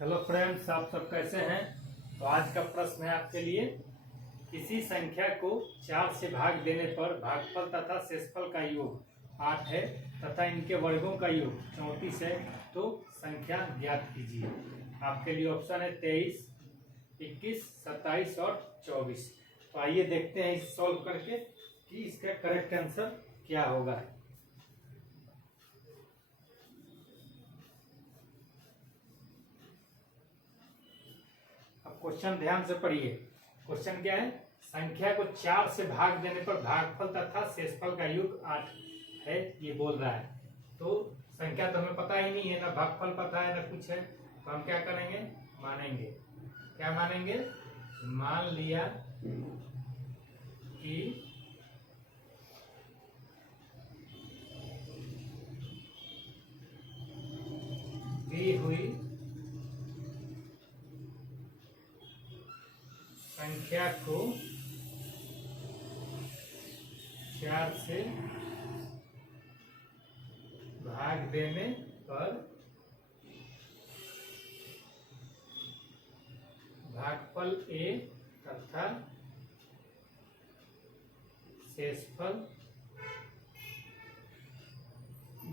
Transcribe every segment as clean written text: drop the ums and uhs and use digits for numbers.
Hello friends, आप सब कैसे हैं। तो आज का प्रश्न है आपके लिए, किसी संख्या को 4 से भाग देने पर भागफल तथा शेषफल का योग 8 है तथा इनके वर्गों का योग 34 है, तो संख्या ज्ञात कीजिए। आपके लिए ऑप्शन है 23, 21, 27 और 24। तो आइए देखते हैं इस सॉल्व करके कि इसका करेक्ट आंसर क्या होगा। क्वेश्चन ध्यान से पढ़िए। क्वेश्चन क्या है, संख्या को 4 से भाग देने पर भागफल तथा शेषफल का योग 8 है, ये बोल रहा है। तो संख्या तो हमें पता ही नहीं है, ना भागफल पता है ना कुछ है, तो हम क्या करेंगे, मानेंगे। क्या मानेंगे, मान लिया कि दी हुई संख्या को 4 से भाग देने पर भागफल A तथा शेषफल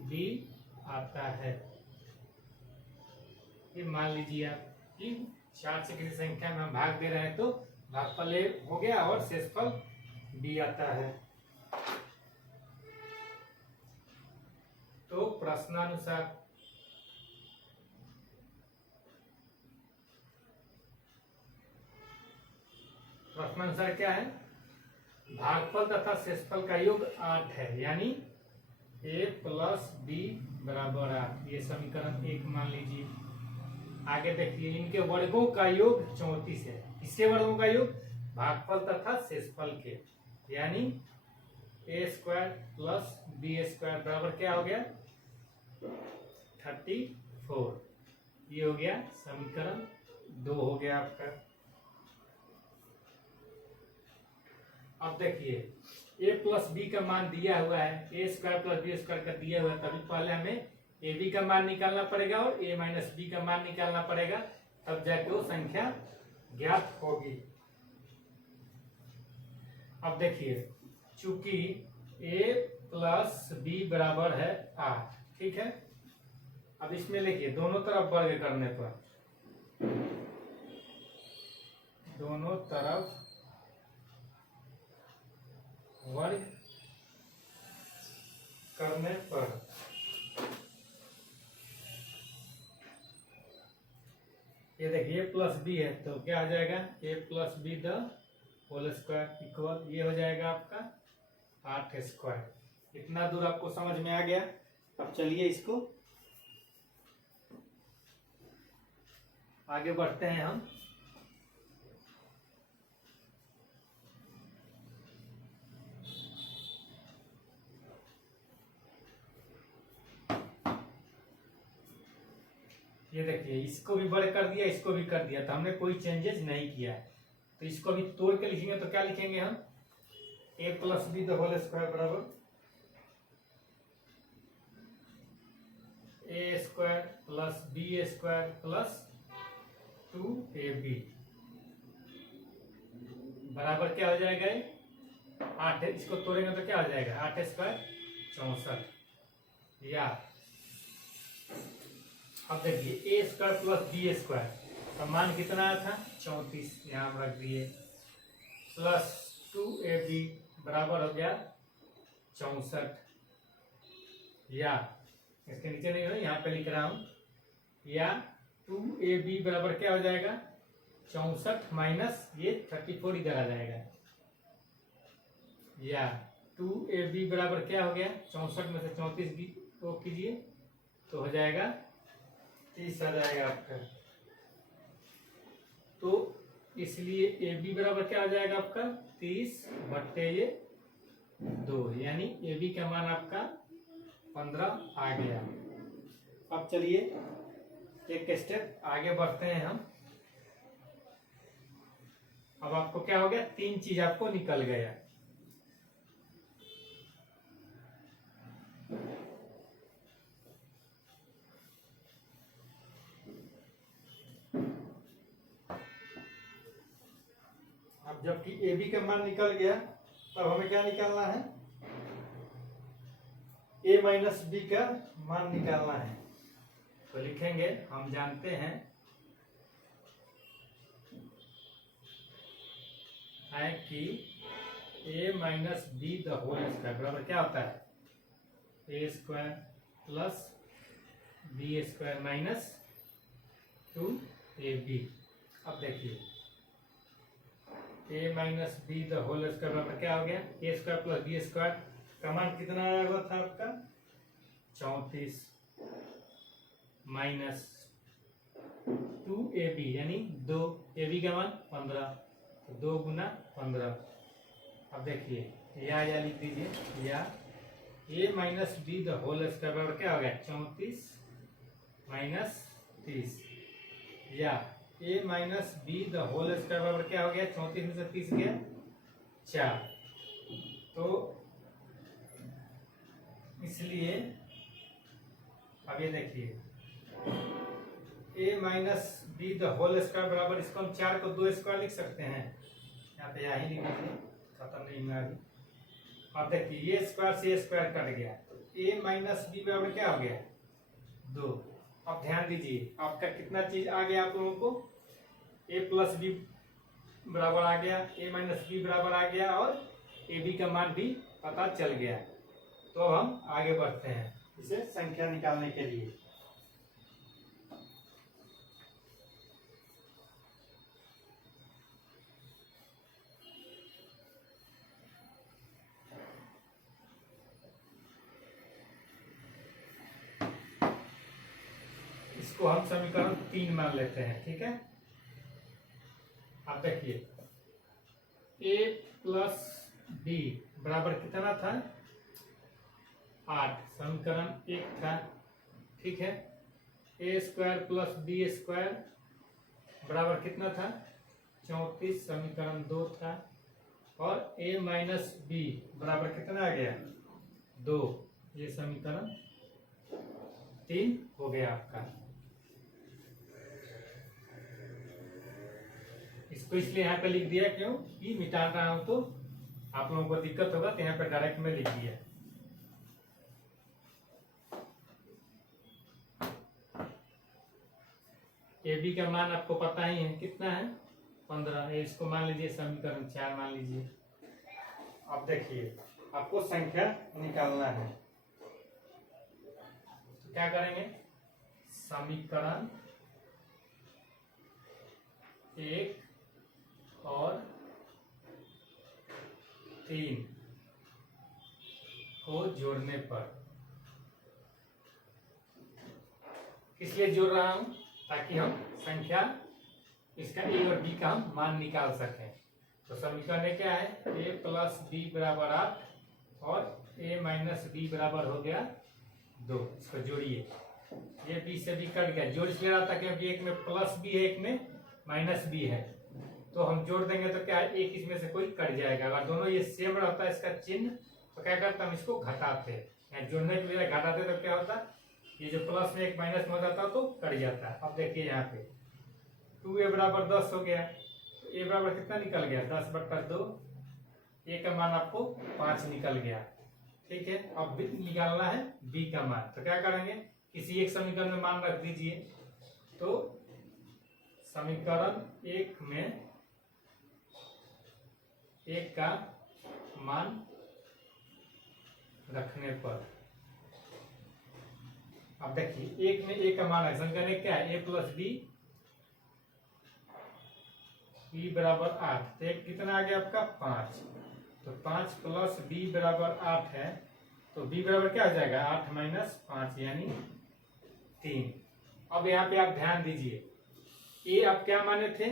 B आता है। ये मान लीजिए आप कि 4 से किसी संख्या में हम भाग दे रहे हैं तो भागफल A हो गया और शेषफल B आता है। तो प्रश्नानुसार क्या है, भागफल तथा शेषफल का योग 8 है, यानी A प्लस B बराबर 8। ये समीकरण 1 मान लीजिए। आगे देखिए, इनके वर्गों का योग 34 है। किसके वर्गों का योग, भागफल तथा शेषफल के, यानी a square plus B square बराबर क्या हो गया, 34। ये हो गया समीकरण 2 हो गया आपका। अब देखिए, a प्लस बी का मान दिया हुआ है, a square plus B square का दिया हुआ है, तभी पहले हमें ए बी का मान निकालना पड़ेगा और a माइनस बी का मान निकालना पड़ेगा, तब जाके वो संख्या ज्ञात होगी। अब देखिए, चूंकि a प्लस बी बराबर है 8, ठीक है। अब इसमें लिखिए, दोनों तरफ वर्ग करने पर, दोनों तरफ वर्ग करने पर ये देखिए प्लस बी है, तो क्या आ जाएगा, a plus B the whole square equal, ये हो जाएगा आपका 8 स्क्वायर। इतना दूर आपको समझ में आ गया। अब चलिए इसको आगे बढ़ते हैं हम। ये देखिए, इसको भी बड़े कर दिया, इसको भी कर दिया, तो हमने कोई चेंजेस नहीं किया है। तो इसको भी तोड़ के लिखेंगे तो क्या लिखेंगे हम, a plus B the whole square बराबर a square plus B square plus 2ab बराबर क्या हो जाएगा, 8। इसको तोड़ेंगे तो क्या हो जाएगा, 8 स्क्वायर 64। या अब देखिए, a square plus B square का मान कितना आया था, 34, यहाँ हम रख दिए, प्लस 2ab बराबर हो गया 64। या इसके नीचे नहीं हो, यहाँ पे लिख रहा हूं, या 2ab बराबर क्या हो जाएगा, 64 माइनस ये 34 इधर आ जाएगा, या 2ab बराबर क्या हो गया, 64 में से 34 भी तो कीजिए तो हो जाएगा 30 आ जाएगा आपका। तो इसलिए ए बी बराबर क्या हो जाएगा आपका, 30/2, यानी ए बी का मान आपका 15 आ गया। अब चलिए एक स्टेप आगे बढ़ते हैं हम। अब आपको क्या हो गया, 3 चीज आपको निकल गया। जबकि ए बी का मान निकल गया, तब हमें क्या निकालना है, ए माइनस बी का मान निकालना है। तो लिखेंगे, हम जानते हैं कि a minus b the whole square बराबर क्या होता है, a square plus B square minus 2ab। अब देखिए a minus b the whole square बराबर क्या हो गया, a square plus B square का मान कितना आया हुआ था आपका 34 माइनस 2ab यानी 2, ab का मान 15, तो 2 गुना 15। अब देखिए या लिख दीजिए, या a minus b the whole square बराबर क्या हो गया 34 माइनस 30, या a minus b the whole square बराबर क्या हो गया 34 में से 30 गया 4। तो इसलिए अब ये देखिए a minus b the whole square बराबर, इसको हम 4 को 2 स्क्वायर लिख सकते हैं, यहाँ पे यही लिख दीजिए, खत्म नहीं हुआ अभी। अब देखिए ये स्क्वायर से ये स्क्वायर कट गया, तो ए माइनस बी बराबर क्या हो गया 2। अब ध्यान दीजिए आपका कितना चीज आ गया आप लोगों को, ए प्लस बी बराबर आ गया, ए माइनस बी बराबर आ गया, और ए बी का मान भी पता चल गया। तो हम आगे बढ़ते हैं इसे संख्या निकालने के लिए। इसको हम समीकरण 3 मान लेते हैं, ठीक है। अब देखिए ए प्लस बी बराबर कितना था 8, समीकरण 1 था, ठीक है। A square plus B square बराबर कितना था 34, समीकरण 2 था, और ए माइनस बी बराबर कितना आ गया 2, ये समीकरण 3 हो गया आपका। इसको इसलिए यहाँ पे लिख दिया क्यों कि मिटा रहा हूं तो आप लोगों को दिक्कत होगा, तो यहाँ पे डायरेक्ट में लिख दिया। ए बी का मान आपको पता ही है कितना है 15, इसको मान लीजिए समीकरण 4 मान लीजिए। अब देखिए आपको संख्या निकालना है, तो क्या करेंगे, समीकरण 1 और 3 को जोड़ने पर, किस लिए जोड़ रहा हूं, ताकि हम संख्या इसका ए और बी का हम मान निकाल सकें। तो समीकरण क्या है, ए प्लस बी बराबर 8 और ए माइनस बी बराबर हो गया 2। इसको जोड़िए, ये बी से बी कट गया, जोड़ इसलिए रहा था क्योंकि एक में प्लस बी है एक में माइनस बी है, तो हम जोड़ देंगे तो क्या है एक इसमें से कोई कट जाएगा। अगर दोनों ये सेम रहता है इसका चिन्ह, तो क्या करते हम इसको घटाते हैं, जोड़ने के लिए घटाते तो क्या होता, ये जो प्लस में एक माइनस में हो जाता तो कट जाता है। अब देखिए यहाँ पे 2a बराबर 10 हो गया, तो a बराबर कितना निकल गया 10/2, a का मान आपको 5 निकल गया, ठीक है। अब निकालना है b का मान, तो क्या करेंगे किसी एक समीकरण में मान रख दीजिए। तो समीकरण 1 में 1 का मान रखने पर, अब देखिए 1 में a का मान है, समीकरण 1 क्या है, a प्लस बी b बराबर 8, तो एक कितना आ गया आपका 5, तो 5 प्लस b बराबर 8 है, तो b बराबर क्या हो जाएगा 8 माइनस 5 यानी 3। अब यहाँ पे आप ध्यान दीजिए, a आप क्या माने थे,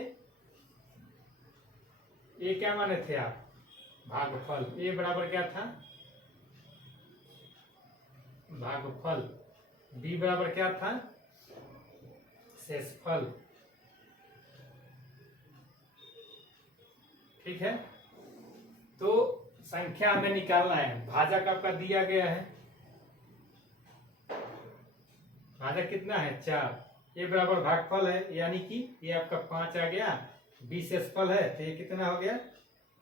a क्या माने थे आप भागफल, a बराबर क्या था भागफल, b बराबर क्या था शेषफल, ठीक है। तो संख्या हमें निकालना है, भाजक आपका दिया गया है, भाजक कितना है 4, ये बराबर भागफल है, यानी कि ये आपका 5 आ गया, b शेषफल है, तो ये कितना हो गया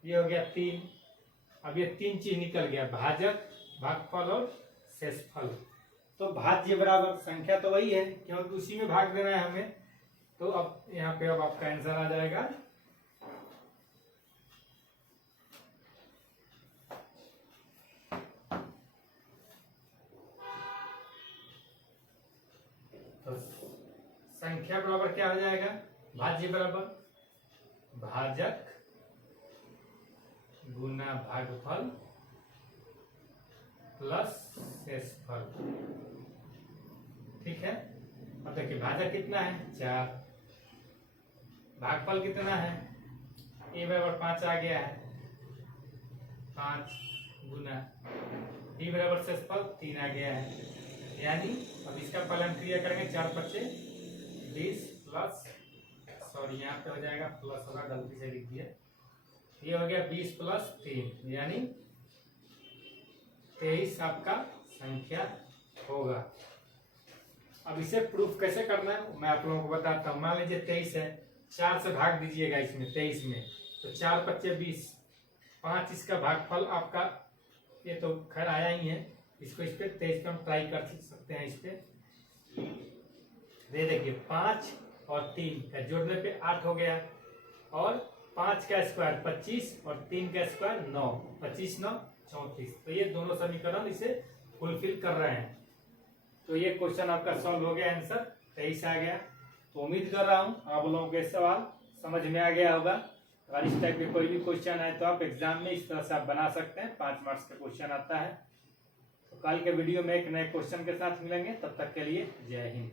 ये हो गया 3। अब ये 3 चीज निकल गया, भाजक, भागफल और शेषफल। तो भाज्य बराबर संख्या तो वही है क्योंकि उसी में भाग देना है हमें। तो अब यहाँ पे अब आपका आंसर आ जाएगा तो संख्या बराबर क्या हो जाएगा, भाज्य बराबर भाजक गुना भागफल प्लस शेषफल। ठीक है। अब देखिए भाजक कितना है 4, भागफल कितना है a बराबर 5 आ गया है 5 गुना b बराबर शेषफल 3 आ गया है। यानी अब इसका फलन क्रिया करेंगे 4 पच्चे 20 प्लस, सॉरी यहाँ पे हो जाएगा प्लस होगा, गलती से लिख दिया। ये हो गया 20 प्लस 3 यानी 23 आपका संख्या होगा। अब इसे प्रूफ कैसे करना है मैं आप लोगों को बताता हूँ। मान लीजिए 23 है, 4 से भाग दीजिएगा इसमें 23 में, तो 4 पच्चे 20, 5 इसका भागफल आपका, ये तो खैर आया ही है, इसको इस पे 23 पे हम ट्राई कर सकते हैं। इस पे दे देखिए 5 और 3 का जोड़ने पे 8 हो गया, और 5 का स्क्वायर 25 और 3 का स्क्वायर 9, 25 9 34। तो ये दोनों समीकरण इसे फुलफिल कर रहे हैं। तो ये क्वेश्चन आपका सॉल्व हो गया, आंसर 23 आ गया। तो उम्मीद कर रहा हूँ आप लोगों के सवाल समझ में आ गया होगा। अगर इस टाइप के कोई भी क्वेश्चन आए तो आप एग्जाम में इस तरह से आप बना सकते हैं, 5 मार्क्स का क्वेश्चन आता है। तो कल के वीडियो में एक नए क्वेश्चन के साथ मिलेंगे, तब तक के लिए जय हिंद।